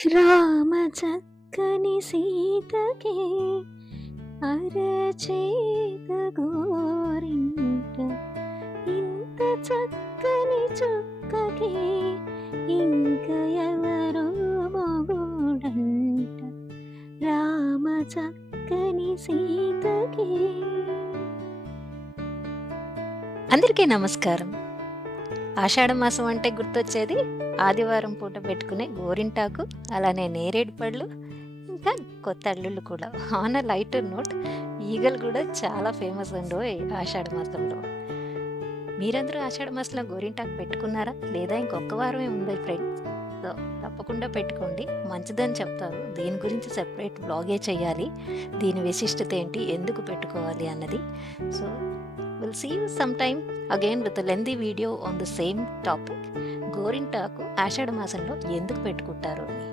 రామ చక్కని సీతకే అరచేత గోరింట ఇంత చక్కని చుక్కకే ఇంక ఎవరో మొగుడంట రామ చక్కని సీతకే. అందరికీ నమస్కారం. ఆషాఢ మాసం అంటే గుర్తొచ్చేది ఆదివారం పూట పెట్టుకునే గోరింటాకు, అలానే నేరేడు పళ్ళు, ఇంకా కొత్త అల్లుళ్ళు కూడా. ఆన్ అ లైటర్ నోట్, ఈగలు కూడా చాలా ఫేమస్ అండోయ్ ఆషాఢ మాసంలో. మీరందరూ ఆషాఢ మాసంలో గోరింటాకు పెట్టుకున్నారా? లేదా ఇంకొక వారమే ఉంది ఫ్రెండ్స్. సో తప్పకుండా పెట్టుకోండి, మంచిదని చెప్తారు. దీని గురించి సెపరేట్ బ్లాగే చేయాలి, దీని విశిష్టత ఏంటి, ఎందుకు పెట్టుకోవాలి అన్నది. So we'll see you sometime again with a lengthy video on the same topic. గోరింటాకు ఆషాఢ మాసంలో ఎందుకు పెట్టుకుంటారు అని.